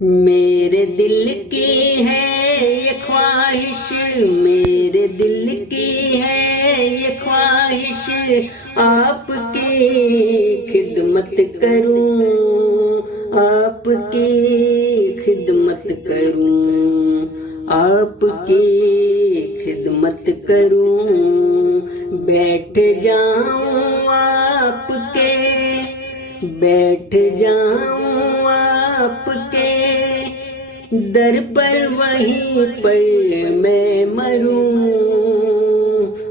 میرے دل کی ہے یہ خواہش، میرے دل کی ہے یہ خواہش، آپ کی خدمت کروں، آپ کی خدمت کروں، آپ کی خدمت کروں، بیٹھ جاؤں آپ کے، بیٹھ جاؤں آپ کے در پر، وہیں پر میں مروں،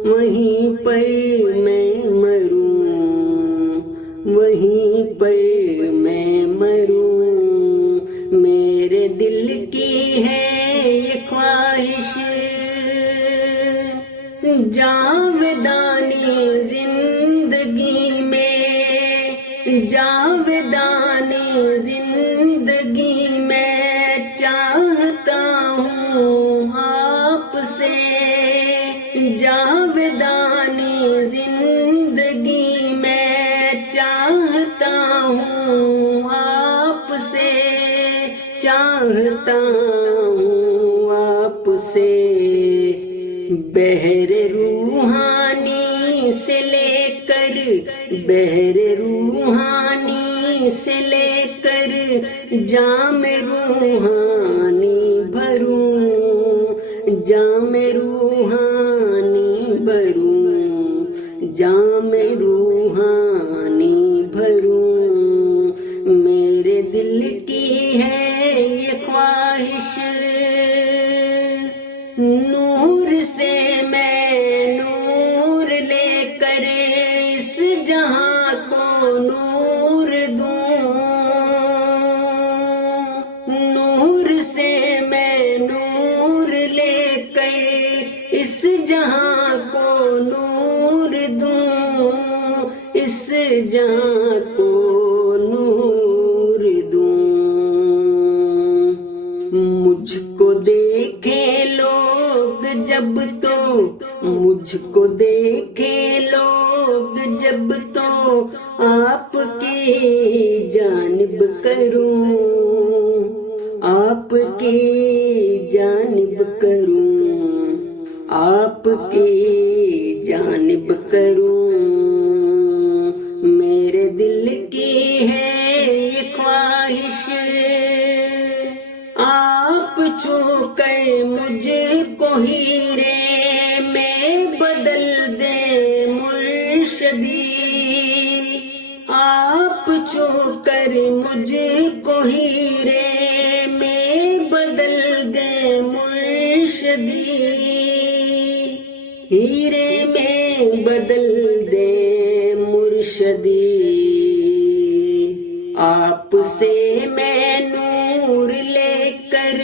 وہیں پر میں مروں، وہیں پر میں مروں، میرے دل کی ہے یہ خواہش، جاودانی زندگی میں، جاودانی زندگی میں چاہتا ہوں آپ سے، جاودانی زندگی میں چاہتا ہوں آپ سے، چاہتا ہوں آپ سے، بحر روحانی سے لے کر، بحر روحانی سے لے کر جام روحانی بھروں، جام روحانی بھروں، جام روحانی بھروں، میرے دل کی ہے یہ خواہش، نور سے میں نور لے کر اس جہاں کو نور دوں، نور سے میں نور لے کر اس جہاں کو نور دوں، اس جہاں کو نور دوں، مجھ کو دیکھے لوگ جب تو، مجھ کو دیکھے لوگ جب تو آپ کی جانب کروں، آپ کی جانب کروں، آپ کی جانب کروں، میرے دل کی ہے یہ خواہش، آپ چھو کر مجھ کو ہیرے میں بدل دے مرشدی، آپ چھو کر مجھ کو ہیرے میں بدل دے مرشدی، ہیرے میں بدل دے مرشدی، آپ سے میں نور لے کر،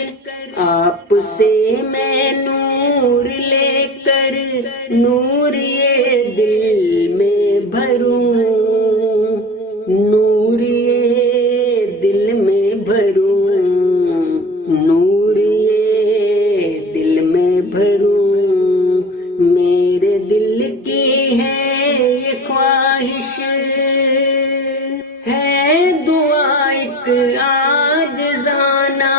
آپ سے میں نور لے کر نور یہ دل میں بھروں، نور یہ دل میں بھروں، نور یہ دل میں بھروں، میرے دل کی ہے یہ خواہش، ہے دعا ایک عاجزانہ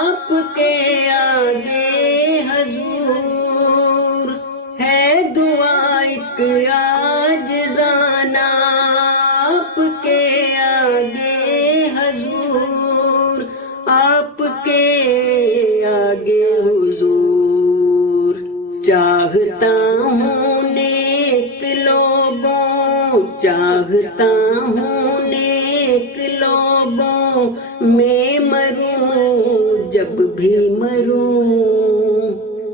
آپ کے آگے حضور، ہے دعا ایک عاجزانہ آپ کے آگے حضور، آپ کے آگے حضور، چاہتا ہوں نیک لوگوں، چاہتا ہوں نیک لوگوں میں مروں، جب بھی مروں،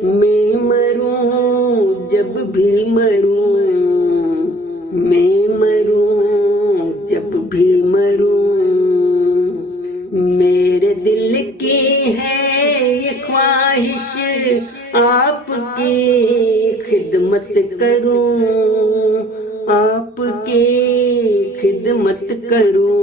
میں مروں جب بھی مروں، میں مروں جب بھی مروں، میرے دل کی ہے یہ خواہش، آپ کی خدمت کروں، آپ کی خدمت کروں،